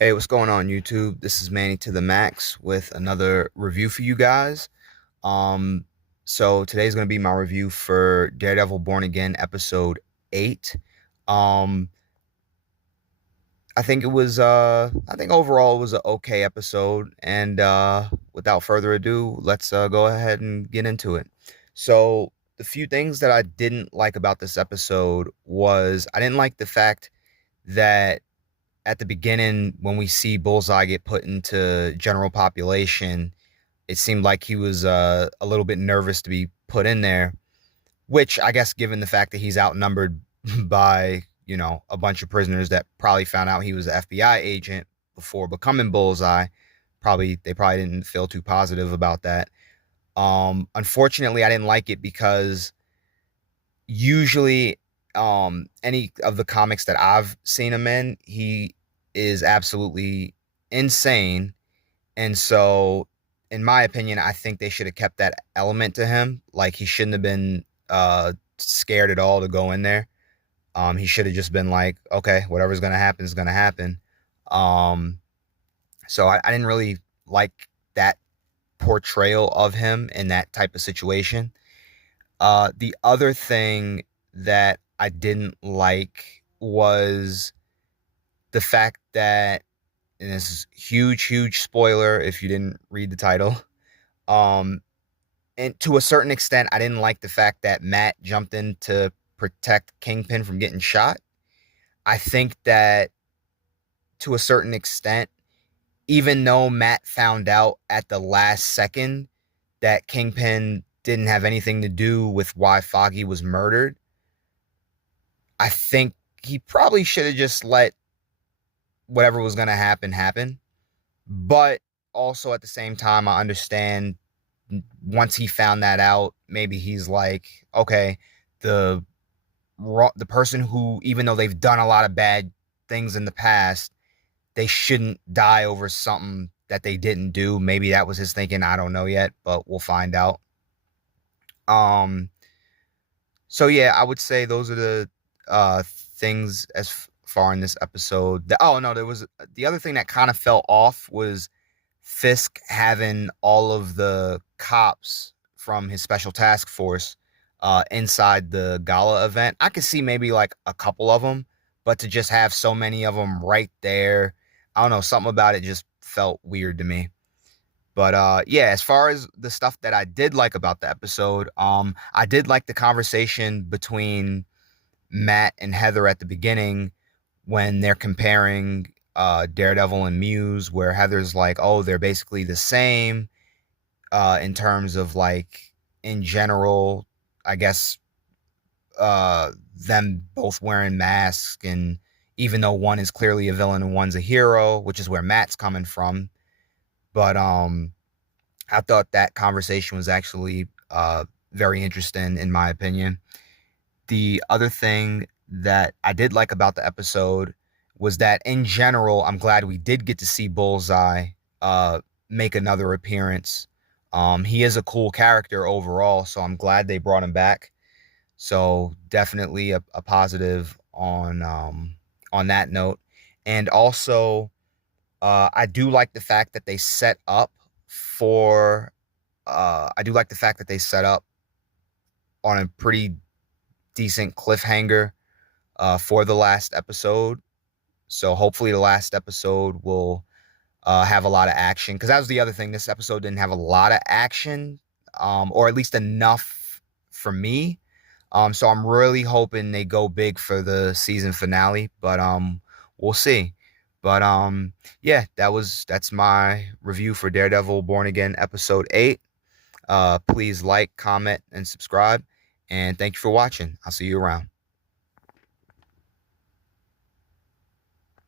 Hey, what's going on, YouTube? This is Manny to the Max with another review for you guys. Um, so today's gonna be my review for Daredevil Born Again episode 8. Um, I think overall it was an okay episode, and without further ado, let's go ahead and get into it. So the few things that I didn't like about this episode was I didn't like the fact that at the beginning when we see Bullseye get put into general population, it seemed like he was a little bit nervous to be put in there, which I guess given the fact that he's outnumbered by, a bunch of prisoners that probably found out he was an FBI agent before becoming Bullseye, they probably didn't feel too positive about that. Unfortunately, I didn't like it because usually any of the comics that I've seen him in, he is absolutely insane. And so in my opinion, I think they should have kept that element to him. Like he shouldn't have been scared at all to go in there. He should have just been like, okay, whatever's gonna happen is gonna happen. Um so I didn't really like that portrayal of him in that type of situation. The other thing that I didn't like was the fact that, and this is huge, huge spoiler if you didn't read the title. Um, and to a certain extent, I didn't like the fact that Matt jumped in to protect Kingpin from getting shot. I think that to a certain extent, even though Matt found out at the last second that Kingpin didn't have anything to do with why Foggy was murdered, I think he probably should have just let whatever was going to happen happen. But also at the same time, I understand once he found that out, maybe he's like, okay, the the person who, even though they've done a lot of bad things in the past, they shouldn't die over something that they didn't do. Maybe that was his thinking. I don't know yet, but we'll find out. Um, so yeah, I would say those are the things as far in this episode. Oh no, there was the other thing that kind of fell off was Fisk having all of the cops from his special task force inside the gala event. I could see maybe like a couple of them, but to just have so many of them right there, I don't know, something about it just felt weird to me. But yeah, as far as the stuff that I did like about the episode, I did like the conversation between Matt and Heather at the beginning when they're comparing Daredevil and Muse, where Heather's like, oh, they're basically the same in terms of like, in general, I guess, them both wearing masks. And even though one is clearly a villain and one's a hero, which is where Matt's coming from. But I thought that conversation was actually very interesting, in my opinion. The other thing that I did like about the episode was that in general, I'm glad we did get to see Bullseye make another appearance. He is a cool character overall, so I'm glad they brought him back. So definitely a positive on that note. And also, I do like the fact that they set up for. I do like the fact that they set up on a pretty decent cliffhanger for the last episode. So hopefully the last episode will have a lot of action, because that was the other thing. This episode didn't have a lot of action, or at least enough for me. So I'm really hoping they go big for the season finale, but we'll see. But yeah, that's my review for Daredevil Born Again episode 8. Please like, comment, and subscribe. And thank you for watching. I'll see you around.